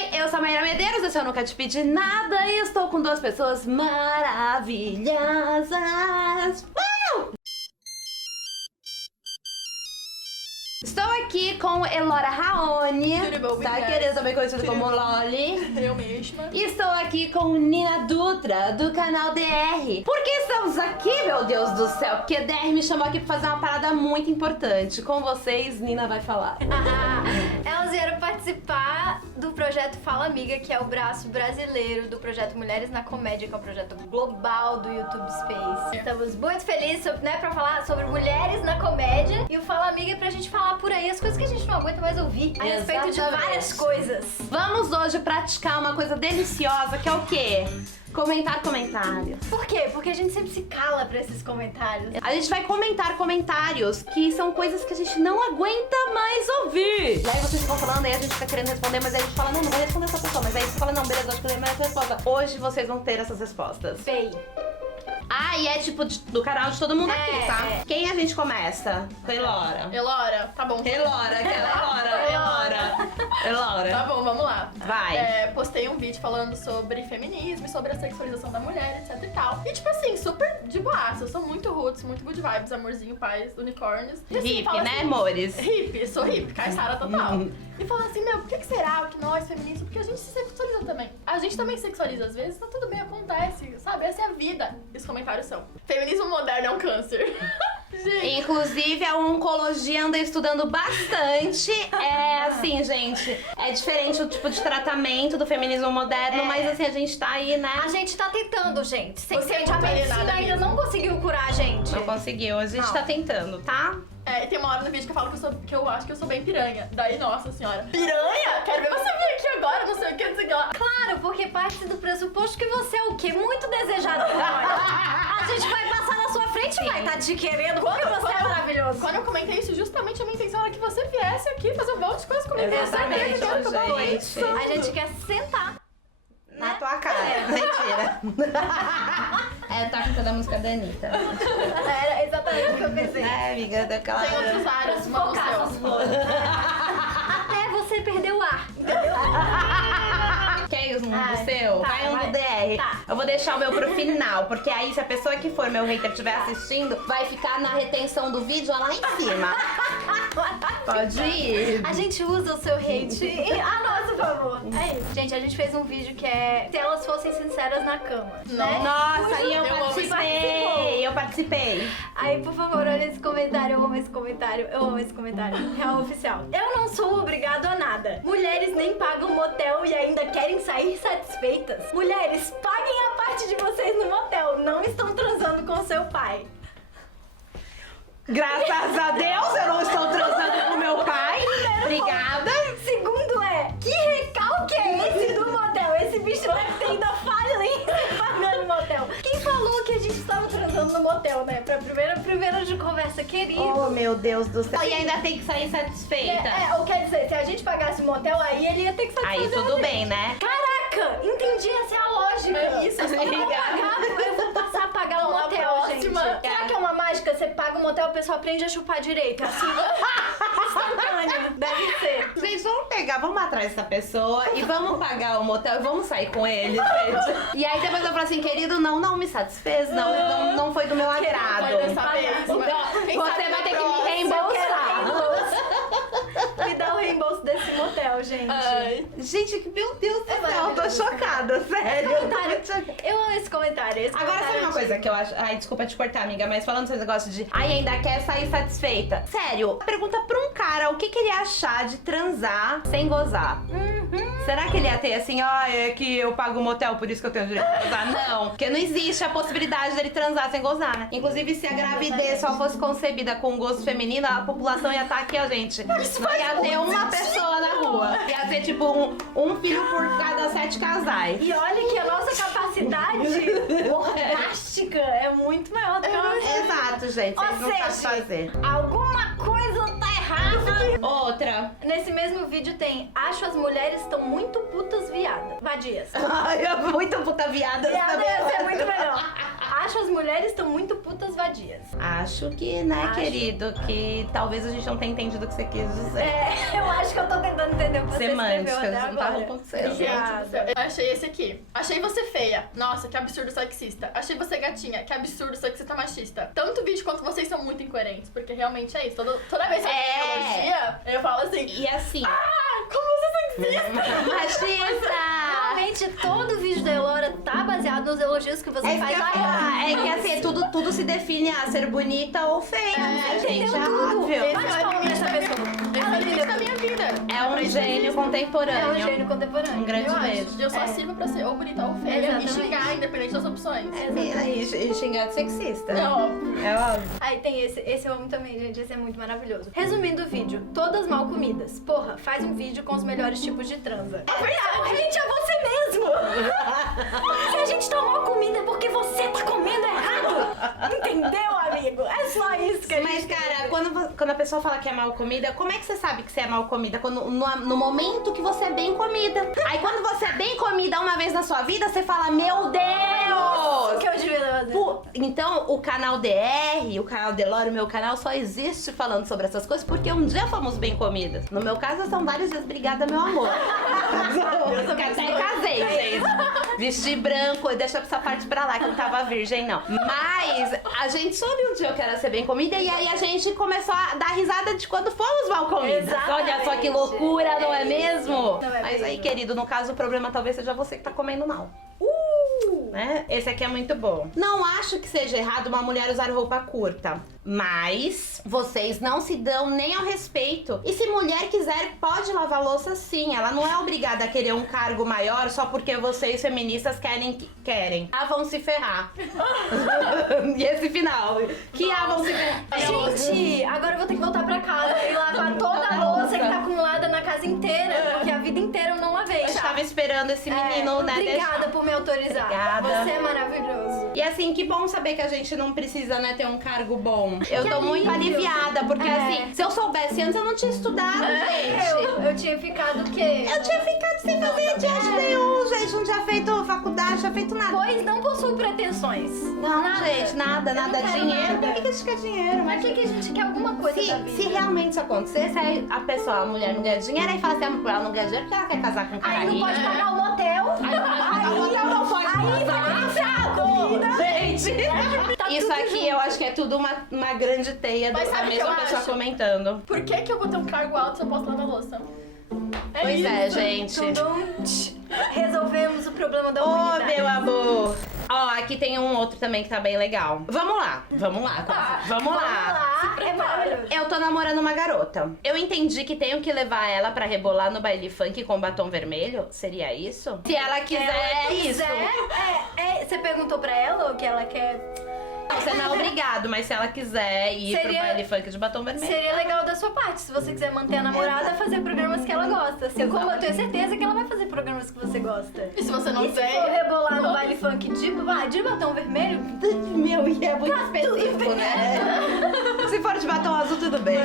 Oi, eu sou a Mayra Medeiros, esse Eu Nunca Te Pedi Nada e estou com duas pessoas maravilhosas. Estou aqui com Elora Raoni, tá, querida, também conhecida como Loli. Eu mesma. E estou aqui com Nina Dutra, do canal DR. Por que estamos aqui, meu Deus do céu? Porque DR me chamou aqui pra fazer uma parada muito importante. Com vocês, Nina vai falar. Elas vieram participar do projeto Fala Amiga, que é o braço brasileiro do projeto Mulheres na Comédia, que é um projeto global do YouTube Space. Estamos muito felizes, né, pra falar sobre mulheres na comédia. E o Fala Amiga é pra gente falar por aí as coisas que a gente não aguenta mais ouvir a respeito de várias coisas. Vamos hoje praticar uma coisa deliciosa, que é o quê? Comentar comentários. Por quê? Porque a gente sempre se cala pra esses comentários. A gente vai comentar comentários que são coisas que a gente não aguenta mais ouvir. E aí vocês ficam falando, aí a gente fica querendo responder, mas aí a gente fala, não vou responder essa pessoa. Mas aí você fala, não, beleza, acho que eu lembro essa resposta. Hoje vocês vão ter essas respostas. Fei. Ah, e é tipo do canal de todo mundo aqui, tá? É. Quem a gente começa? Com Elora. Elora, tá bom. Elora, aquela Elora. Tá bom, vamos lá. Vai. Postei um vídeo falando sobre feminismo e sobre a sexualização da mulher, etc e tal. E tipo assim, super de boaça. Eu sou muito roots, muito good vibes, amorzinho, paz, unicórnios. E assim, Hippie, fala né, assim, amores? Hippie, sou hippie, Caissara total. E fala assim, meu, por que será que nós, feministas, porque a gente se sexualiza também. A gente também sexualiza às vezes, tá tudo bem, acontece, sabe? Essa é a vida. E os comentários são, feminismo moderno é um câncer. Gente. Inclusive, a oncologia anda estudando bastante. É assim, gente, é diferente o tipo de tratamento do feminismo moderno, mas assim, a gente tá aí, né? A gente tá tentando, gente. Sem Você ser não a tá medicina nada ainda mesmo. não conseguiu curar a gente. Não conseguiu, a gente Não. tá tentando, tá? E tem uma hora no vídeo que eu falo que eu acho que eu sou bem piranha. Daí, nossa senhora, piranha? Quero ver você vir aqui agora, não sei o que, não sei o que lá. Claro, porque parte do pressuposto que você é o quê? Muito desejado por nós. A gente vai passar na sua frente e vai estar te querendo, porque você é maravilhoso. Quando eu comentei isso, justamente a minha intenção era que você viesse aqui fazer um monte de coisa comigo. Exatamente, Eu quero que eu tô gente. pensando. A gente quer sentar. Na tua cara. Mentira. É, tá com toda a música da Anitta. Era exatamente o que eu pensei. É, amiga, daquela. Tem outros áreas, mano, Focar seu. Até você perder o ar. Quer um Ai, do seu? tá, Vai um vai. do DR. Tá. Eu vou deixar o meu pro final, porque aí se a pessoa que for meu hater estiver assistindo, vai ficar na retenção do vídeo lá em cima. Pode ir. A gente usa o seu hate a nosso favor. É isso. Gente, a gente fez um vídeo que é se elas fossem sinceras na cama. Né? Nossa, aí eu Eu amo esse participei. Eu participei. Aí, por favor, olha esse comentário. Eu amo esse comentário. Eu amo esse comentário. Real oficial. Eu não sou obrigado a nada. Mulheres nem pagam motel e ainda querem sair satisfeitas. Mulheres, paguem a parte de vocês no motel. Não estão transando com seu pai. Graças a Deus, eu não estou transando com meu pai. Obrigada. Segundo que recalque é esse do motel? Esse bicho deve ter ido à falência pagando motel. Quem falou que a gente estava transando no motel, né? Pra primeira de conversa, querido. Oh, meu Deus do céu. E ainda tem que sair satisfeita. Ou quer dizer, se a gente pagasse motel, aí ele ia ter que satisfazer Aí tudo a gente. bem, né? Caraca, entendi, essa é a lógica. É isso, eu vou passar a pagar o Não, a motel, gente. próxima- Será que é uma mágica? Você paga o motel, a pessoa aprende a chupar direito. É assim, instantâneo. Deve ser. Vocês vão pegar, vamos atrás dessa pessoa e vamos pagar o motel e vamos sair com ele, gente. E aí depois eu falo assim, querido, não me satisfez, não foi do meu agrado. Foi dessa vez, Então, mas quem você sabe vai na ter que me próxima. reembolsar. Me dá o reembolso desse motel, gente. Ai. Gente, meu Deus do céu, eu tô maravilhoso. chocada, sério. Comentário. Eu amo esse comentário. Esse Agora, sabe comentário uma coisa que eu acho... Ai, desculpa te cortar, amiga, mas falando desse negócio de... Ai, ainda quer sair satisfeita. Sério, pergunta pra um cara o que ele ia achar de transar sem gozar. Será que ele ia ter assim, é que eu pago o motel, por isso que eu tenho direito de gozar? Não, porque não existe a possibilidade dele transar sem gozar, né? Inclusive, se a gravidez só fosse concebida com gosto feminino, a população ia estar aqui, ó, gente. Não ia ter uma pessoa na rua. Ia ter, tipo, um filho por cada 7 casais. E olha que a nossa capacidade orgástica é muito maior do que a nossa. Exato, gente. Ou Vocês não sabem seja, fazer. alguma coisa tá errada. Outra. Nesse mesmo vídeo tem: acho as mulheres estão muito putas viadas. Vadias. Ai, eu muito puta viada. Viada ia ser muito melhor. acho as mulheres estão muito putas vadias. Acho que, né, Acho. querido, que talvez a gente não tenha entendido o que você quis dizer. Eu acho que eu tô tentando entender o que você escreveu Semântica, até não tava agora. acontecendo. Gente do céu. Eu achei esse aqui. Achei você feia. Nossa, que absurdo sexista. Achei você gatinha. Que absurdo sexista machista. Tanto vídeo quanto vocês são muito incoerentes. Porque realmente é isso. Toda vez que eu elogia, eu falo assim... E assim... Como você é sexista? Machista! Realmente, todo vídeo da Elora tá baseado nos elogios que você É, faz. é que assim, tudo se define a ser bonita ou feia, né, gente? entendeu É tudo. óbvio. Bate palma nessa pessoa. Esse é o limite da minha vida. É um gênio É contemporâneo. um gênio contemporâneo. Um grande Eu beijo. acho. Eu só sirvo pra ser ou bonita ou feia. Exatamente. E xingar, independente das opções. E xingar de sexista. É óbvio. É óbvio. Aí tem esse eu amo também, gente, esse é muito maravilhoso. Resumindo o vídeo, todas mal comidas. Porra, faz um vídeo com os melhores tipos de transa. É verdade, gente, é você mesmo! Se a gente tá mal comida é porque você tá comendo errado! Entendeu, amigo? É só isso que a Mas, gente... cara, quando a pessoa fala que é mal comida, como é que você sabe que você é mal comida? No momento que você é bem comida. Aí quando você é bem comida uma vez na sua vida, você fala, meu O Deus! que eu devia fazer? Então, o canal DR, o canal Delore, o meu canal, só existe falando sobre essas coisas porque um dia fomos bem comidas. No meu caso, são vários dias, obrigada, meu amor. Até casei, gente. Vesti branco, deixa essa parte pra lá, que não tava virgem, não. Mas a gente soube um dia que era ser bem comida e aí a gente começou a dar risada de quando fomos mal comidas. Exatamente. Olha só que loucura, não é mesmo? Não é Mas aí, mesmo. querido, no caso, o problema talvez seja você que tá comendo mal. Né? Esse aqui é muito bom. Não acho que seja errado uma mulher usar roupa curta, mas vocês não se dão nem ao respeito. E se mulher quiser, pode lavar louça sim. Ela não é obrigada a querer um cargo maior só porque vocês feministas querem. Ah, vão se ferrar. E esse final. Que ah, vão se ferrar. Gente, agora eu vou ter que voltar pra casa e lavar toda a louça que tá acumulada na casa inteira, porque a vida inteira eu não lavei. Eu estava esperando esse menino, né? Obrigada deixar. por me autorizar. Obrigada. Você é maravilhoso. E assim, que bom saber que a gente não precisa, né, ter um cargo bom. Eu tô muito alívio. aliviada, porque assim, se eu soubesse antes, eu não tinha estudado, gente. Eu tinha ficado o quê? Eu tinha ficado sem fazer diante nenhum, gente. Não tinha feito faculdade, não tinha feito nada. Pois não possuo pretensões. Não, gente, nada. Eu não quero Dinheiro. nada. Por que a gente quer dinheiro? Mas que a gente quer alguma coisa da vida? Se realmente isso acontecesse, aí a pessoa, a mulher não ganha dinheiro, aí fala assim, ela não ganha dinheiro porque ela quer casar com um cara Aí não rico. pode pagar o motel. Aí não pode pagar o motel, não pode Aí casar. vai comida. Gente, Tá isso tudo aqui junto. eu acho que é tudo uma grande teia Mas da sabe o que mesma eu pessoa acho? comentando. Por que eu vou ter um cargo alto se eu posso lavar louça? Pois é, gente. Tudum. Resolvemos o problema da Ô, humanidade. meu amor. Ó, aqui tem um outro também que tá bem legal. Vamos lá. Vamos lá. É maravilhoso. Eu tô namorando uma garota. Eu entendi que tenho que levar ela pra rebolar no baile funk com batom vermelho? Seria isso? Se ela quiser, é isso. Você perguntou pra ela o que ela quer? Você não é obrigado, mas se ela quiser ir pro Seria- baile funk de batom vermelho. Seria legal da sua parte, se você quiser manter a namorada, fazer programas que ela gosta. Assim como eu tenho certeza que ela vai fazer programas que você gosta. E se você não E se for quiser... rebolar no baile funk de batom vermelho, Meu, e é muito Tá tudo específico, bem. né? Se for de batom azul, tudo bem.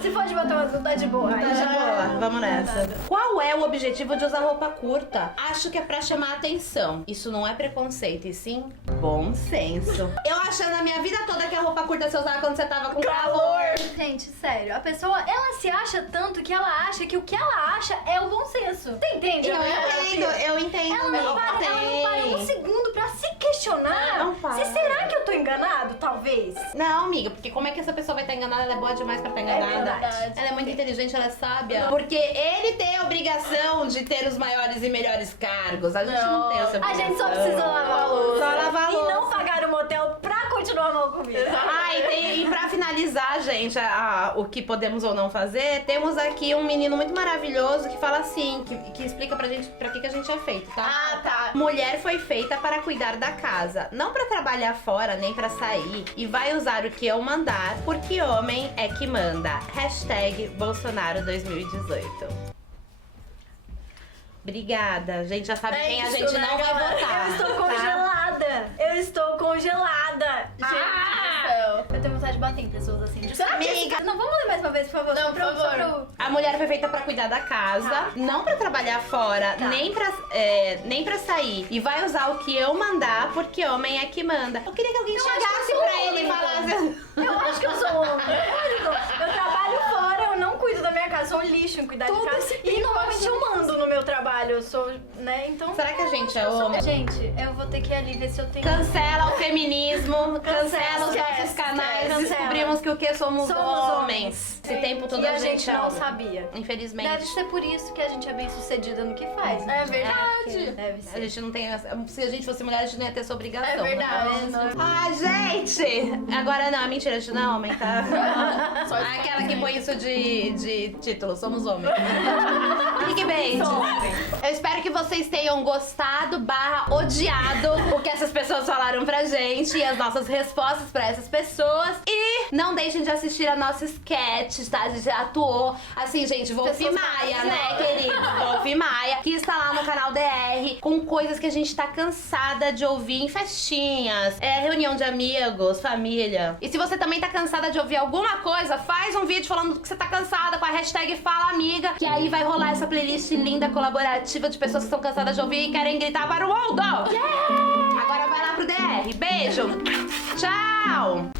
se for de batom azul, tá de boa. Tá Aí de já- boa, vamos nessa. Qual é o objetivo de usar roupa curta? Acho que é pra chamar atenção. Isso não é preconceito, e sim bom senso. Eu achando a minha vida toda que a roupa curta você usava quando você tava com calor. Gente, sério, a pessoa, ela se acha tanto que ela acha que o que ela acha é o bom senso. Você entende? Eu Ela entendo, não para um segundo pra se questionar Não para. se será que eu tô enganado, talvez. Não, amiga, porque como é que essa pessoa vai estar enganada? Ela é boa demais pra estar enganada. verdade. Ela é muito inteligente, ela é sábia. Porque ele tem a obrigação de ter os maiores e melhores cargos. A gente não, tem essa A obrigação. gente só precisa lavar a louça. Só lavar a E louça. não pagar o motel pra continuar mal comigo. E pra finalizar, gente, o que podemos ou não fazer, temos aqui um menino muito maravilhoso que fala assim, que explica pra gente pra que a gente é feito, tá? Ah, tá. Mulher foi feita para cuidar da casa, não pra trabalhar fora, nem pra sair. E vai usar o que eu mandar, porque homem é que manda. Hashtag Bolsonaro 2018. Obrigada. A gente já sabe quem a isso, gente né, não vai galera? votar. Eu estou tá? congelada. Eu estou congelada. Gente do céu. Eu tenho vontade vontade de bater em pessoas assim. Será que Amiga, não, vamos ler mais uma vez, por favor. Não, só pra- por só favor. pra- A mulher foi feita pra cuidar da casa, não pra trabalhar fora, Tá. nem pra sair. E vai usar o que eu mandar, porque homem é que manda. Eu queria que alguém acho que chegasse eu sou pra ele e homem, falasse... Eu acho que eu sou homem. Eu trabalho fora, eu não cuido da minha casa, sou um lixo em cuidar de Todo casa. esse E tempo normalmente eu mando no meu trabalho, eu sou, né? Então. Será que a gente é homem? Gente, eu vou ter que ir ali ver se eu tenho. Cancela o feminismo, cancela os Esquece, nossos canais. cancela. Descobrimos que o que? Somos Somos homens. Esse tempo todo e a gente é não homem. sabia. Infelizmente. Deve ser por isso que a gente é bem sucedida no que faz. É né? verdade. Deve A ser. gente não tem. Se a gente fosse mulher, a gente não ia ter essa obrigação. É verdade. Né? Ah, gente! Agora não, é mentira, a gente não é homem, tá? Só isso. Aquela que põe isso de título, somos homens. Clickbait. Eu espero que vocês tenham gostado / odiado o que essas pessoas falaram pra gente e as nossas respostas pra essas pessoas. E não deixem de assistir a nossa sketch, tá? A gente atuou. Assim, gente, Wolf Pessoas Maia, né, maravilhosas. querido? Wolf Maia, que está lá no canal DR com coisas que a gente tá cansada de ouvir em festinhas, reunião de amigos, família. E se você também tá cansada de ouvir alguma coisa, faz um vídeo falando que você tá cansada com a hashtag Fala Amiga, que aí vai rolar essa playlist linda, colaborativa de pessoas que estão cansadas de ouvir e querem gritar para o mundo. Agora vai lá pro DR. Beijo. Tchau.